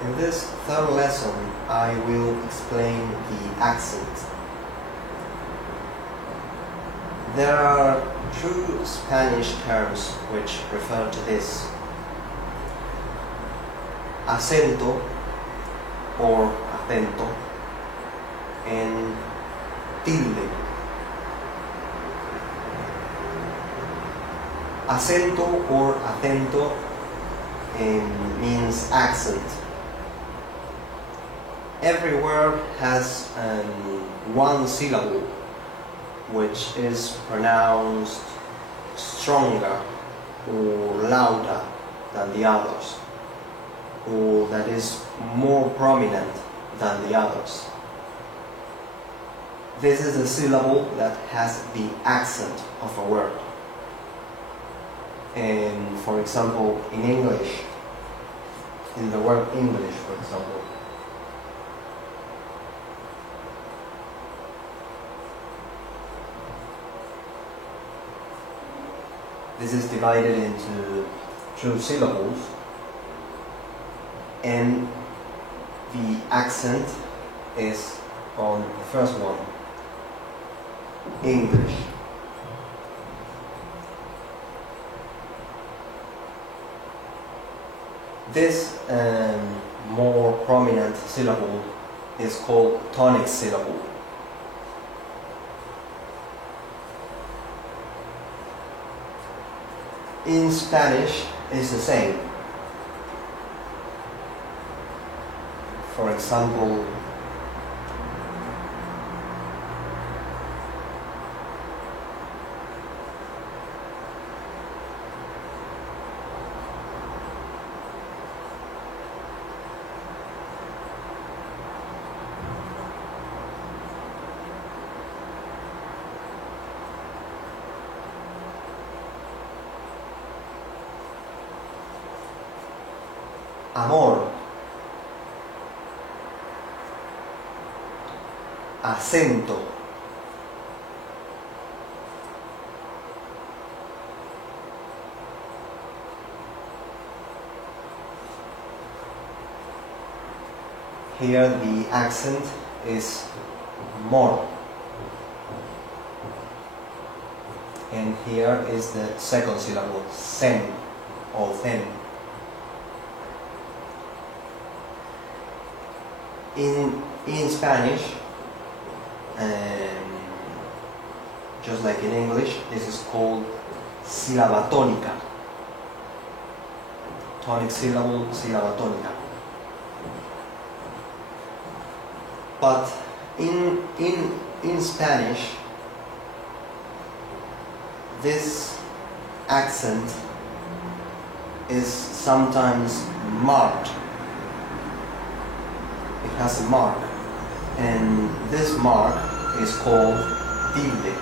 In this third lesson, I will explain the accent. There are two Spanish terms which refer to this: acento or acento and tilde. Acento or acento means accent. Every word has one syllable which is pronounced stronger or louder than the others, or that is more prominent than the others. This is a syllable that has the accent of a word. And for example, in English, in the word English, for example, this is divided into two syllables, and the accent is on the first one, English. This more prominent syllable is called tonic syllable. In Spanish, it's the same. For example, amor, acento, here the accent is more, and here is the second syllable, sen or then. In Spanish, just like in English, this is called sílaba tónica. Tonic syllable, sílaba tónica. But in Spanish, this accent is sometimes marked. It has a mark, and this mark is called tilde.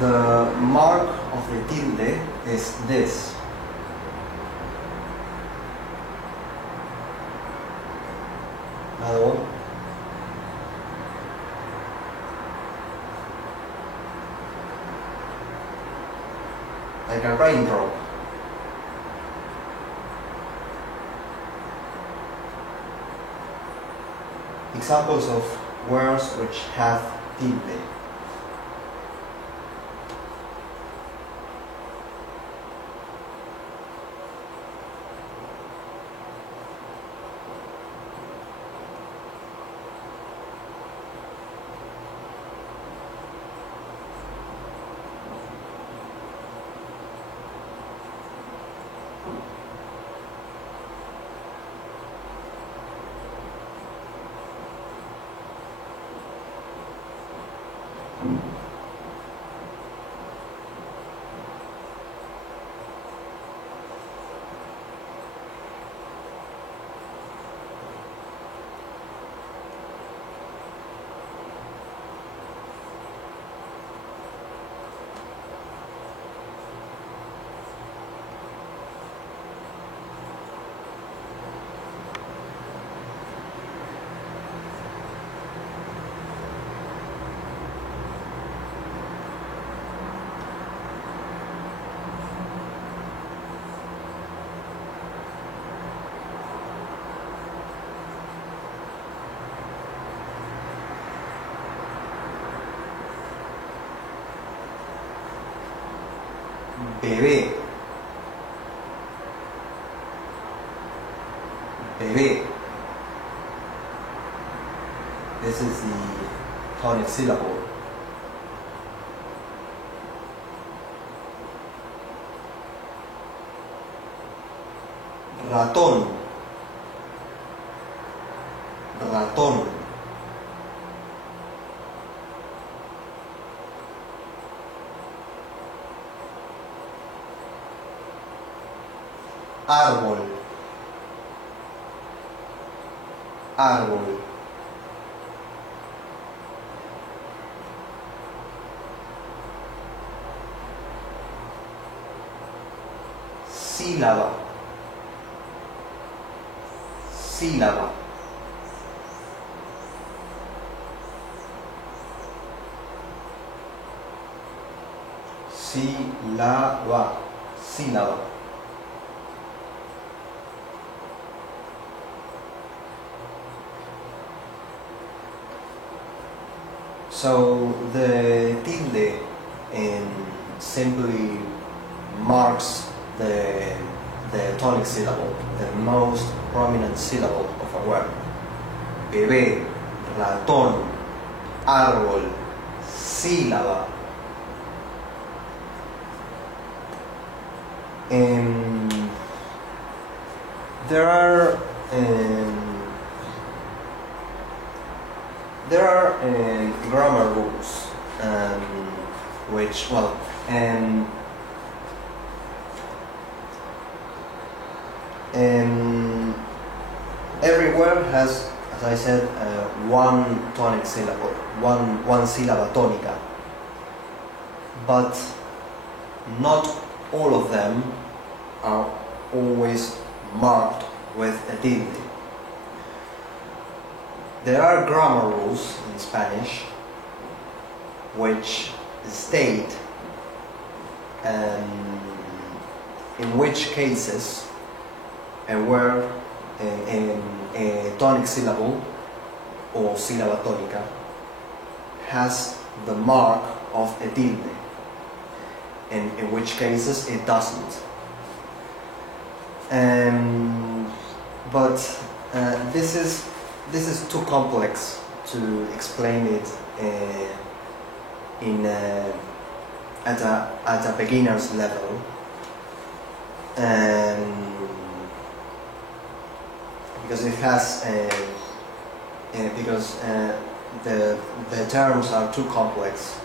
The mark of the tilde is this. Another one. Like a raindrop. Examples of words which have tilde. bebé, bebé. This is the tonic syllable. Ratón, ratón. Árbol, árbol. Sílaba, sílaba. Sílaba, sílaba. So the tilde simply marks the tonic syllable, the most prominent syllable of a word. Bebé, ratón, árbol, sílaba. There are grammar rules, which, well, every word has, as I said, one tonic syllable, one syllable tonica, but not all of them are always marked with a tilde. There are grammar rules in Spanish which state in which cases a word, a tonic syllable or syllaba tónica has the mark of a tilde, and in which cases it doesn't. But this is too complex to explain it at a beginner's level, because it has because the terms are too complex,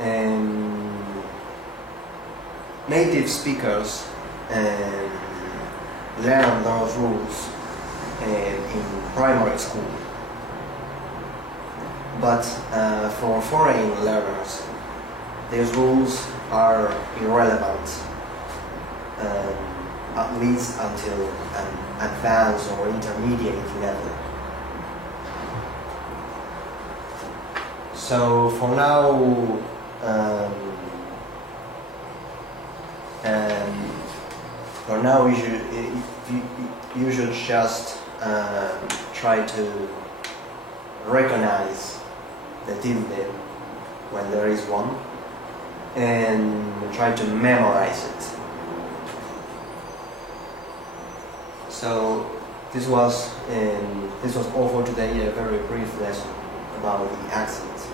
and native speakers learn those rules in primary school, but for foreign learners these rules are irrelevant, at least until an advanced or intermediate level. So for now, you should just try to recognize the tilde when there is one, and try to memorize it. So this was all for today, a very brief lesson about the accent.